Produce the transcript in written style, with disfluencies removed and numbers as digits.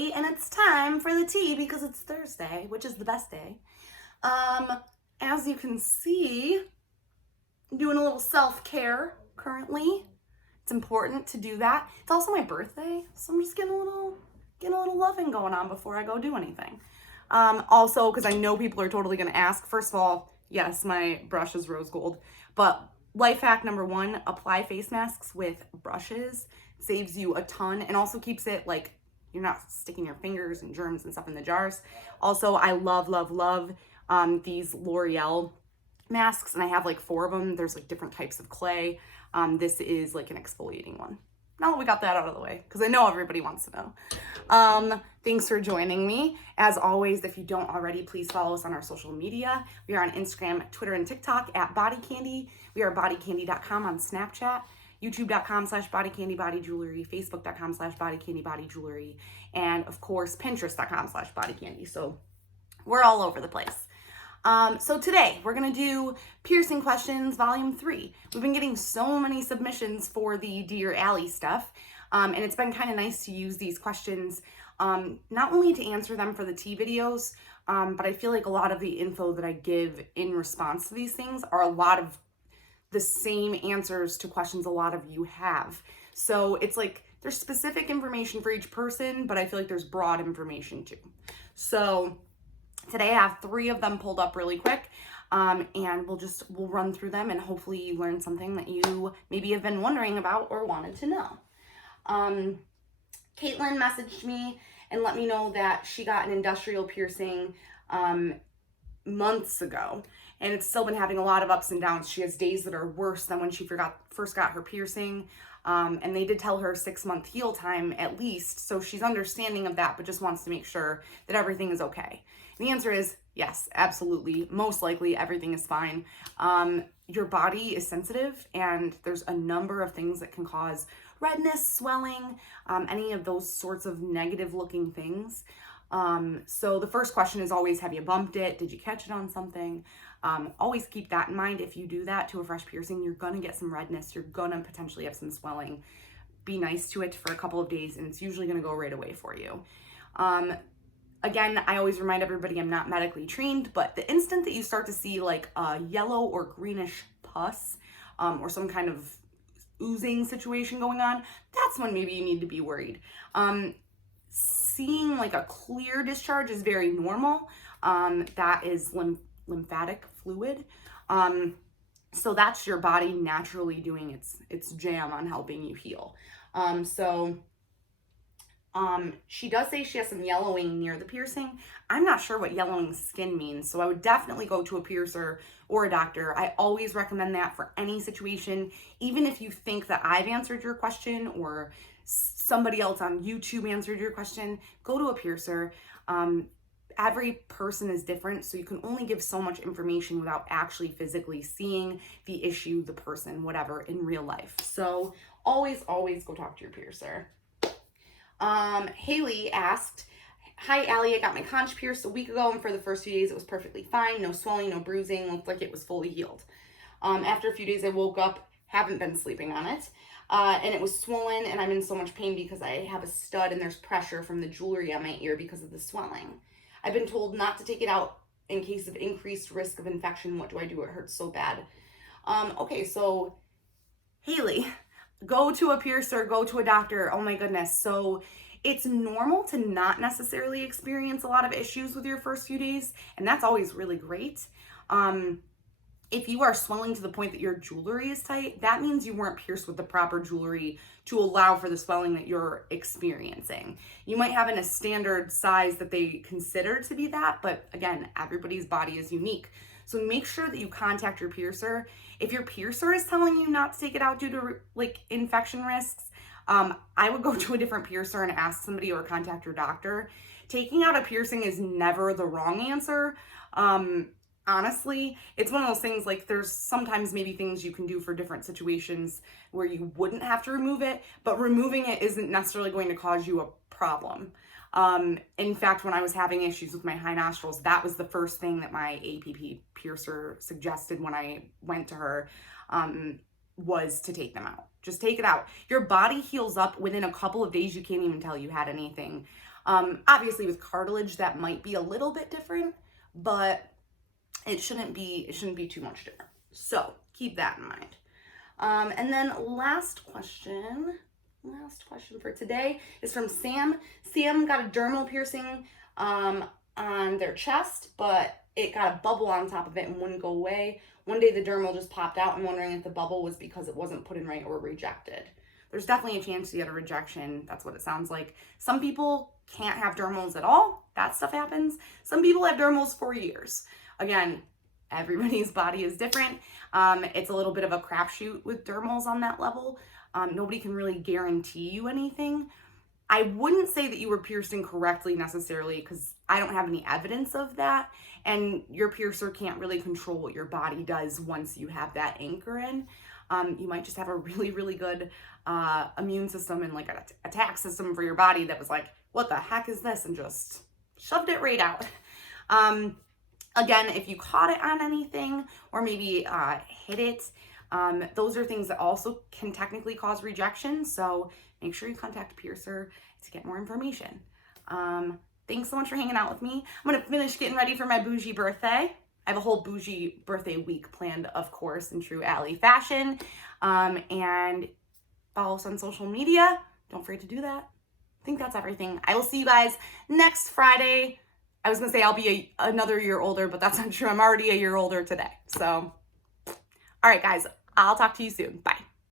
Allie, and it's time for the tea because it's Thursday, which is the best day. As you can see, I'm doing a little self-care currently. It's important to do that. It's also my birthday, so I'm just getting a little loving going on before I go do anything. Also, because I know people are totally going to ask, first of all, yes, my brush is rose gold, but life hack number one, apply face masks with brushes. Saves you a ton and also keeps it like you're not sticking your fingers and germs and stuff in the jars. Also, I love these L'Oreal masks, and I have like 4 of them. There's like different types of clay. This is like an exfoliating one. Now that we got that out of the way, because I know everybody wants to know. Thanks for joining me. As always, if you don't already, please follow us on our social media. We are on Instagram, Twitter, and TikTok at BodyCandy. We are bodycandy.com on Snapchat, youtube.com/bodycandybodyjewelry, facebook.com/bodycandybodyjewelry, and of course, pinterest.com/bodycandy. So we're all over the place. So today we're going to do piercing questions, volume 3. We've been getting so many submissions for the Dear Allie stuff. And it's been kind of nice to use these questions, not only to answer them for the tea videos, but I feel like a lot of the info that I give in response to these things are a lot of the same answers to questions a lot of you have. So it's like there's specific information for each person, but I feel like there's broad information too. So today I have 3 of them pulled up really quick, and we'll run through them, and hopefully you learn something that you maybe have been wondering about or wanted to know. Caitlin messaged me and let me know that she got an industrial piercing months ago, and it's still been having a lot of ups and downs. She has days that are worse than when she first got her piercing, and they did tell her 6-month heal time at least, so she's understanding of that, but just wants to make sure that everything is okay. And the answer is yes, absolutely. Most likely everything is fine. Your body is sensitive, and there's a number of things that can cause redness, swelling, any of those sorts of negative looking things. So the first question is always, have you bumped it? Did you catch it on something? Always keep that in mind. If you do that to a fresh piercing, you're gonna get some redness. You're gonna potentially have some swelling. Be nice to it for a couple of days, and it's usually gonna go right away for you. Again, I always remind everybody I'm not medically trained, but the instant that you start to see like a yellow or greenish pus, or some kind of oozing situation going on, that's when maybe you need to be worried. Seeing like a clear discharge is very normal. That is lymphatic fluid. So that's your body naturally doing its jam on helping you heal. She does say she has some yellowing near the piercing. I'm not sure what yellowing skin means, so I would definitely go to a piercer or a doctor. I always recommend that for any situation, even if you think that I've answered your question or somebody else on YouTube answered your question, go to a piercer. Every person is different, so you can only give so much information without actually physically seeing the issue, the person, whatever, in real life. So always go talk to your piercer. Haley asked, hi Allie, I got my conch pierced a week ago, and for the first few days it was perfectly fine. No swelling, no bruising, looked like it was fully healed. After a few days I woke up, haven't been sleeping on it, and it was swollen, and I'm in so much pain because I have a stud and there's pressure from the jewelry on my ear because of the swelling. I've been told not to take it out in case of increased risk of infection. What do I do? It hurts so bad. Okay, so Haley, go to a piercer, go to a doctor. Oh my goodness. So it's normal to not necessarily experience a lot of issues with your first few days, and that's always really great. If you are swelling to the point that your jewelry is tight, that means you weren't pierced with the proper jewelry to allow for the swelling that you're experiencing. You might have in a standard size that they consider to be that, but again, everybody's body is unique. So make sure that you contact your piercer. If your piercer is telling you not to take it out due to like infection risks, I would go to a different piercer and ask somebody or contact your doctor. Taking out a piercing is never the wrong answer. Honestly, it's one of those things, like there's sometimes maybe things you can do for different situations where you wouldn't have to remove it, but removing it isn't necessarily going to cause you a problem. In fact, when I was having issues with my high nostrils, that was the first thing that my APP piercer suggested when I went to her, was to take them out. Just take it out. Your body heals up within a couple of days. You can't even tell you had anything. Obviously with cartilage, that might be a little bit different, but it shouldn't be too much different. So keep that in mind. And then last question for today is from Sam. Sam got a dermal piercing on their chest, but it got a bubble on top of it and wouldn't go away. One day the dermal just popped out. I'm wondering if the bubble was because it wasn't put in right or rejected. There's definitely a chance to get a rejection. That's what it sounds like. Some people can't have dermals at all. That stuff happens. Some people have dermals for years. Again, everybody's body is different. It's a little bit of a crapshoot with dermals on that level. Nobody can really guarantee you anything. I wouldn't say that you were pierced incorrectly necessarily because I don't have any evidence of that. And your piercer can't really control what your body does once you have that anchor in. You might just have a really, really good immune system and like an attack system for your body that was like, what the heck is this? And just shoved it right out. Again, if you caught it on anything or maybe hit it, those are things that also can technically cause rejection. So make sure you contact a piercer to get more information. Thanks so much for hanging out with me. I'm going to finish getting ready for my bougie birthday. I have a whole bougie birthday week planned, of course, in true Allie fashion. And follow us on social media. Don't forget to do that. I think that's everything. I will see you guys next Friday. I was going to say I'll be another year older, but that's not true. I'm already a year older today. So, all right, guys, I'll talk to you soon. Bye.